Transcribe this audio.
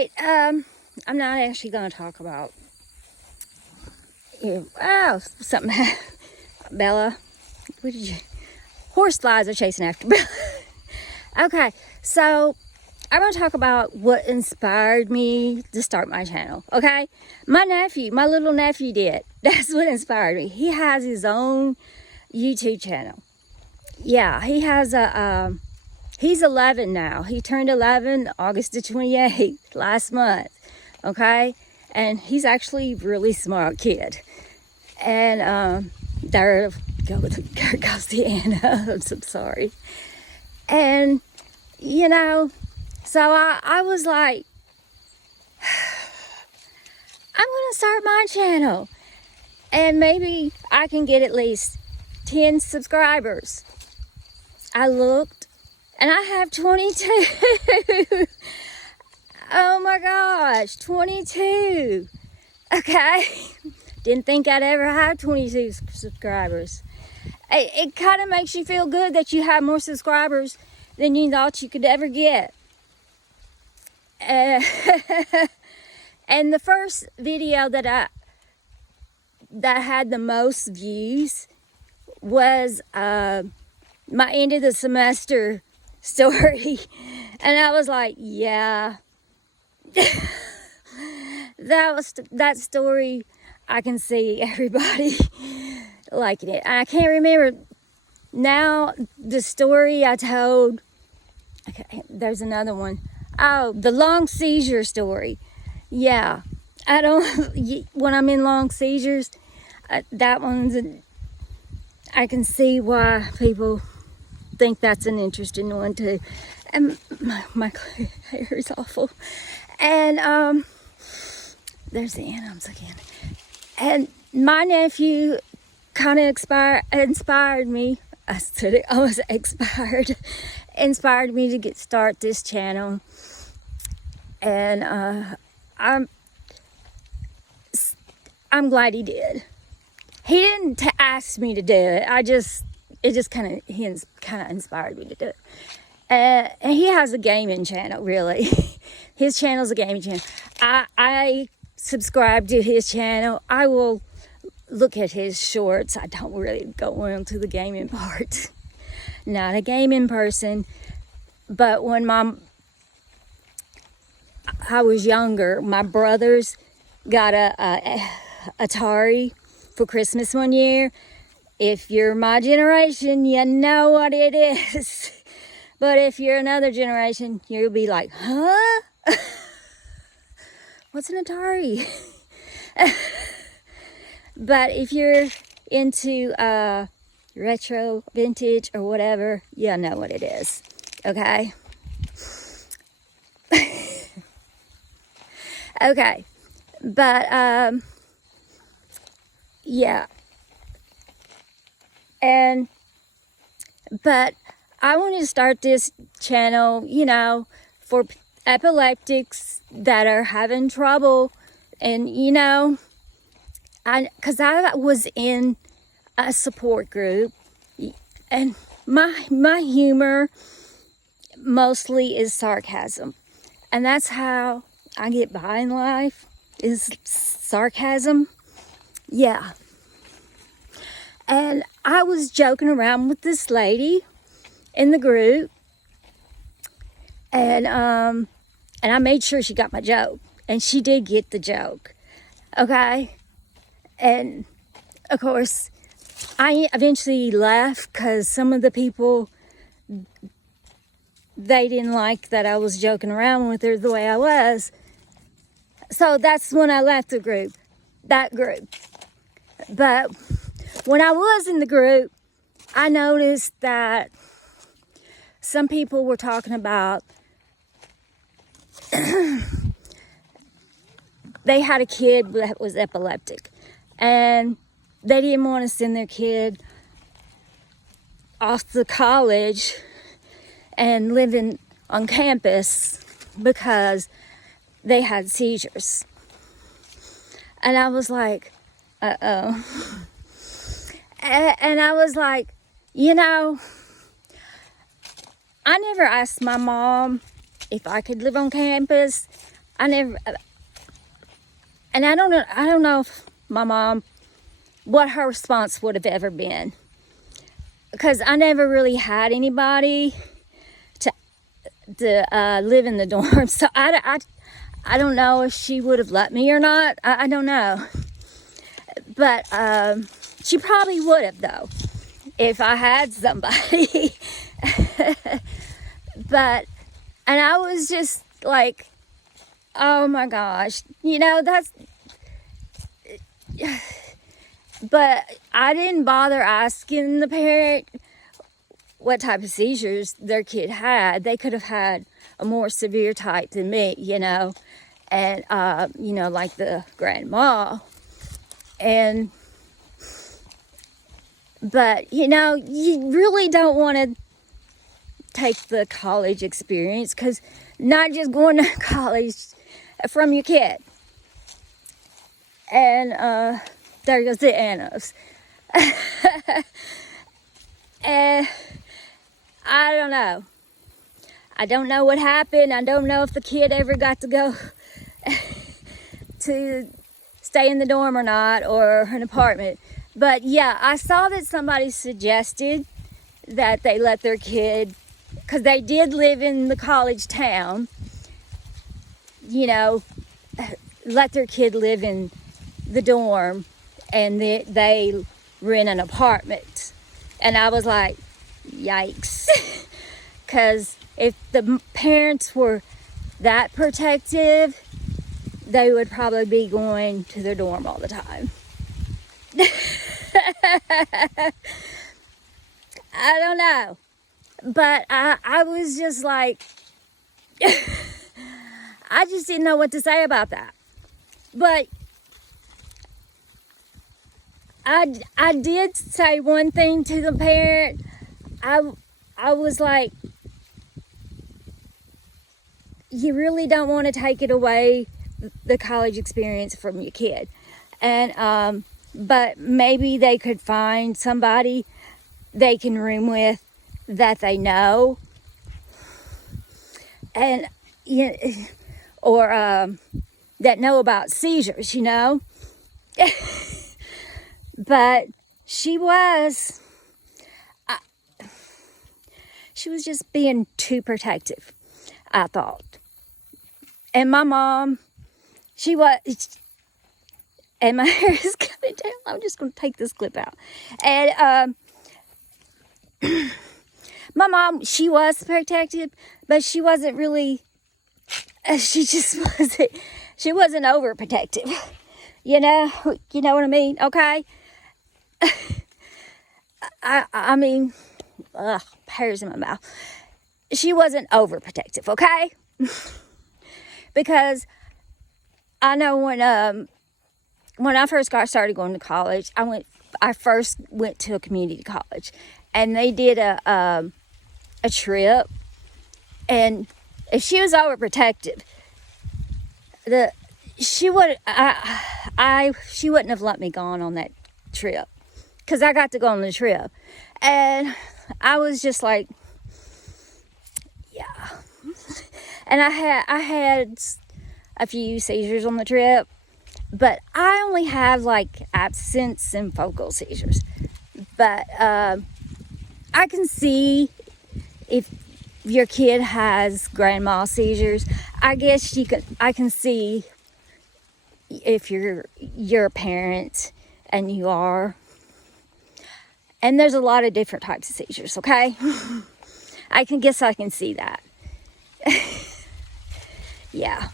right. I'm not actually going to talk about. Something. Bella, what did you? Horse flies are chasing after Bella. Okay, so I'm going to talk about what inspired me to start my channel. Okay, my little nephew did. That's what inspired me. He has his own YouTube channel. Yeah, he has a. He's 11 now. He turned 11 August the 28th last month. Okay, and he's actually a really smart kid. And there goes the Anna. I'm so sorry. And so I was like, I'm gonna start my channel, and maybe I can get at least 10 subscribers. I looked, and I have 22. Oh my gosh, 22. Okay. Didn't think I'd ever have 22 subscribers. It kind of makes you feel good that you have more subscribers than you thought you could ever get. And the first video that had the most views was my end of the semester story. And I was like, yeah. that story, I can see everybody liking it. I can't remember now the story I told. Okay, there's another one. Oh, the long seizure story. Yeah, I don't. When I'm in long seizures, that one's. I can see why people think that's an interesting one too. And my hair is awful. And there's the animals again. And my nephew kind of inspired me. I said it, I was expired. Inspired me to start this channel. And I'm glad he did. He didn't ask me to do it. He kind of inspired me to do it. And he has a gaming channel, really. His channel's a gaming channel. I subscribe to his channel. I will look at his shorts. I don't really go into the gaming part. Not a gaming person. But when I was younger, my brothers got a Atari for Christmas one year. If you're my generation, you know what it is. But if you're another generation, you'll be like, huh? What's an Atari? But if you're into retro, vintage, or whatever, you know what it is. Okay? Okay. But, yeah. But I wanted to start this channel, for epileptics that are having trouble. And, because I was in a support group, and my humor mostly is sarcasm. And that's how I get by in life, is sarcasm. Yeah. And I was joking around with this lady in the group, and I made sure she got my joke, and she did get the joke. Okay. And of course, I eventually left because some of the people, they didn't like that I was joking around with her the way I was. So that's when I left that group. But when I was in the group, I noticed that some people were talking about they had a kid that was epileptic, and they didn't want to send their kid off to college and living on campus because they had seizures. And I was like, uh-oh. And I was like, I never asked my mom if I could live on campus. I never, and I don't know if my mom, what her response would have ever been. Because I never really had anybody to live in the dorm. So I don't know if she would have let me or not. I don't know. But she probably would have, though, if I had somebody. But, and I was just like, oh my gosh, you know, that's, but I didn't bother asking the parent what type of seizures their kid had. They could have had a more severe type than me, you know, and, you know, like the grandma. And, but, you know, you really don't want to take the college experience, because not just going to college from your kid. And, there goes the Annos. And I don't know. I don't know what happened. I don't know if the kid ever got to go to stay in the dorm or not, or an apartment. But yeah, I saw that somebody suggested that they let their kid, because they did live in the college town, you know, let their kid live in the dorm, and they rent an apartment. And I was like, yikes. Because if the parents were that protective, they would probably be going to their dorm all the time. I don't know. But I was just like, I just didn't know what to say about that. But I did say one thing to the parent. I was like, you really don't want to take it away, the college experience, from your kid. And but maybe they could find somebody they can room with that they know, and or that know about seizures, you know. But she was just being too protective, I thought. And my mom, she was, and my hair is coming down. I'm just going to take this clip out. And my mom, she was protective, but she wasn't really, she wasn't overprotective. You know what I mean? Okay. I mean, hairs in my mouth. She wasn't overprotective, okay? Because I know when I first started going to college, I first went to a community college, and they did a trip, and if she was overprotective, she wouldn't have let me go on that trip, because I got to go on the trip, and I was just like, yeah. And I had a few seizures on the trip, but I only have like absence and focal seizures. But I can see if your kid has grandma seizures. I guess I can see if you're a parent and you are. And there's a lot of different types of seizures, okay? I can see that. Yeah.